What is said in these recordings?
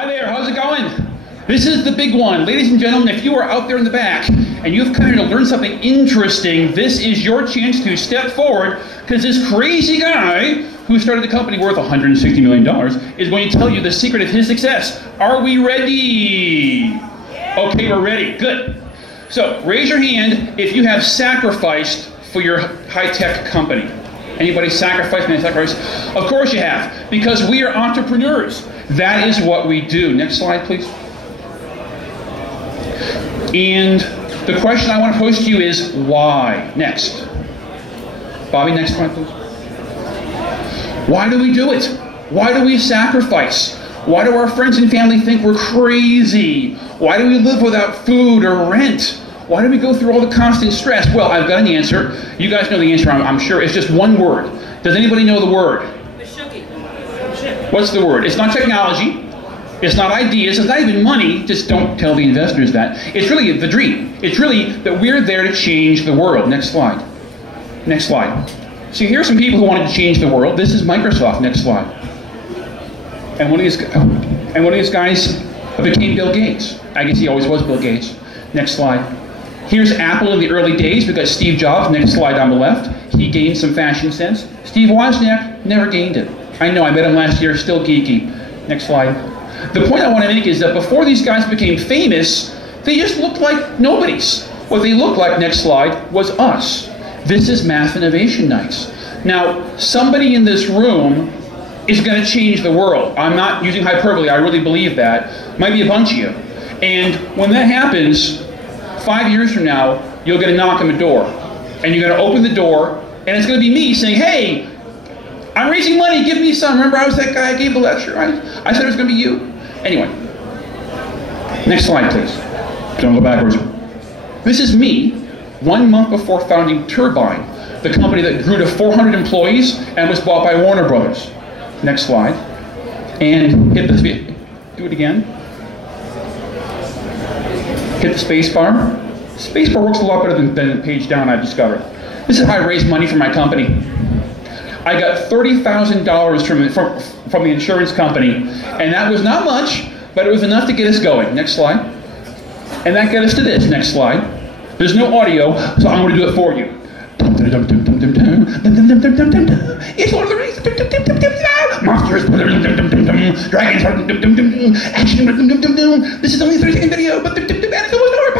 Hi there, how's it going? This is the big one. Ladies and gentlemen, if you are out there in the back and you've come here to learn something interesting, this is your chance to step forward, because this crazy guy who started the company worth $160 million is going to tell you the secret of his success. Are we ready? Okay, we're ready. Good. So, raise your hand if you have sacrificed for your high-tech company. Anybody sacrificed? Of course you have, because we are entrepreneurs. That is what we do. Next slide, please. And the question I want to pose to you is, why? Next. Bobby, next slide, please. Why do we do it? Why do we sacrifice? Why do our friends and family think we're crazy? Why do we live without food or rent? Why do we go through all the constant stress? Well, I've got an answer. You guys know the answer, I'm sure. It's just one word. Does anybody know the word? What's the word? It's not technology. It's not ideas. It's not even money. Just don't tell the investors that. It's really the dream. It's really that we're there to change the world. Next slide. Next slide. So here's some people who wanted to change the world. This is Microsoft. Next slide. And one of these guys became Bill Gates. I guess he always was Bill Gates. Next slide. Here's Apple in the early days. We've got Steve Jobs. Next slide on the left. He gained some fashion sense. Steve Wozniak never gained it. I know, I met him last year, still geeky. Next slide. The point I want to make is that before these guys became famous, they just looked like nobodies. What they looked like, next slide, was us. This is Math Innovation Nights. Now, somebody in this room is going to change the world. I'm not using hyperbole, I really believe that. Might be a bunch of you. And when that happens, 5 years from now, you'll get a knock on the door. And you're going to open the door, and it's going to be me saying, hey, I'm raising money, give me some. Remember I was that guy I gave the lecture, right? I said it was going to be you. Anyway, next slide, please. Don't go backwards. This is me, 1 month before founding Turbine, the company that grew to 400 employees and was bought by Warner Brothers. Next slide. And hit this, do it again. Hit the space bar. Space bar works a lot better than the page down, I've discovered. This is how I raised money for my company. I got $30,000 from the insurance company, and that was not much, but it was enough to get us going. Next slide. And that got us to this. Next slide. There's no audio, so I'm going to do it for you. It's Lord of the Rings. Monsters. Dragons. Action. This is only a 30-second video, but it's almost over.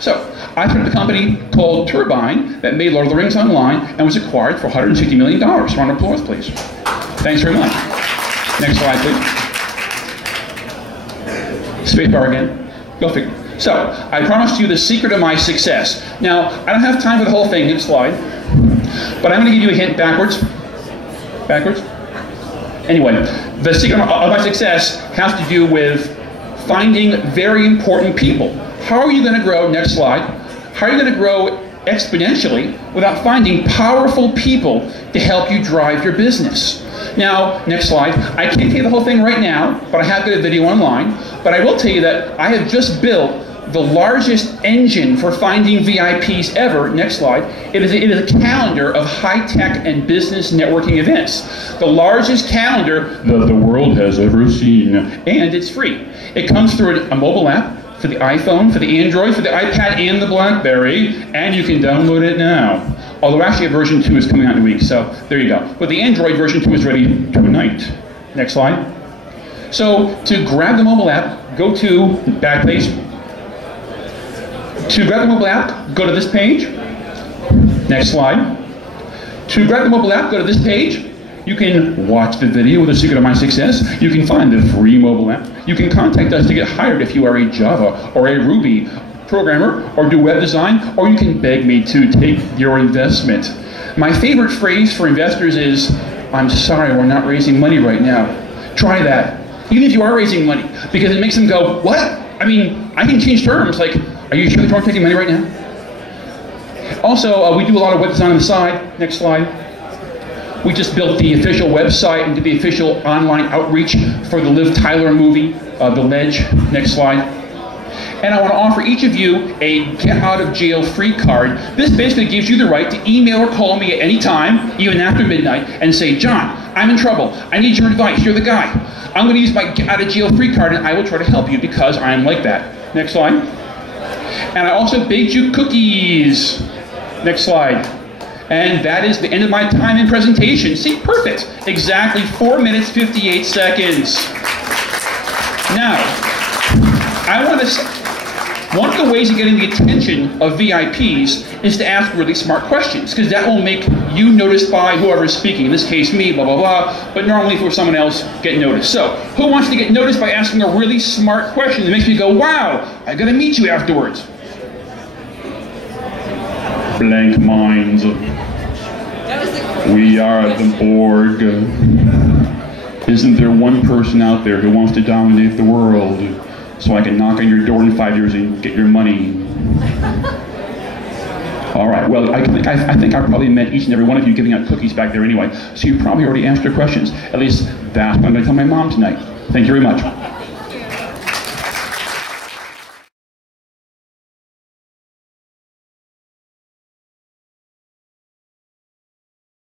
So, I started a company called Turbine that made Lord of the Rings online and was acquired for $160 million. Round of applause, please. Thanks very much. Next slide, please. Spacebar again. Go figure. So, I promised you the secret of my success. Now, I don't have time for the whole thing. Next slide. But I'm going to give you a hint backwards. Backwards. Anyway, the secret of my success has to do with finding very important people. How are you going to grow? Next slide. How are you going to grow exponentially without finding powerful people to help you drive your business? Now, next slide. I can't tell you the whole thing right now, but I have got a video online. But I will tell you that I have just built the largest engine for finding VIPs ever. Next slide. It is a calendar of high-tech and business networking events. The largest calendar that the world has ever seen. And it's free. It comes through a mobile app for the iPhone, for the Android, for the iPad, and the BlackBerry, and you can download it now. Although actually a version 2 is coming out in a week, so there you go. But the Android version 2 is ready tonight. Next slide. So to grab the mobile app, go to back page. To grab the mobile app, go to this page. Next slide. To grab the mobile app, go to this page. You can watch the video with the secret of my success. You can find the free mobile app. You can contact us to get hired if you are a Java or a Ruby programmer or do web design, or you can beg me to take your investment. My favorite phrase for investors is, I'm sorry, we're not raising money right now. Try that. Even if you are raising money, because it makes them go, what? I mean, I can change terms, like, are you sure that you aren't taking money right now? Also, we do a lot of web design on the side. Next slide. We just built the official website and did the official online outreach for the Liv Tyler movie, The Ledge. Next slide. And I want to offer each of you a get-out-of-jail-free card. This basically gives you the right to email or call me at any time, even after midnight, and say, John, I'm in trouble. I need your advice. You're the guy. I'm going to use my get-out-of-jail-free card, and I will try to help you because I'm like that. Next slide. And I also baked you cookies. Next slide. And that is the end of my time in presentation. See, perfect. Exactly 4 minutes, 58 seconds. Now, I want to say, one of the ways of getting the attention of VIPs is to ask really smart questions, because that will make you noticed by whoever's speaking. In this case, me, blah, blah, blah. But normally for someone else, get noticed. So, who wants to get noticed by asking a really smart question that makes me go, wow, I gotta meet you afterwards? Blank minds. We are the Borg. Isn't there one person out there who wants to dominate the world so I can knock on your door in 5 years and get your money? All right, well, I think I probably met each and every one of you giving out cookies back there anyway, so you probably already asked your questions. At least that's what I'm going to tell my mom tonight. Thank you very much.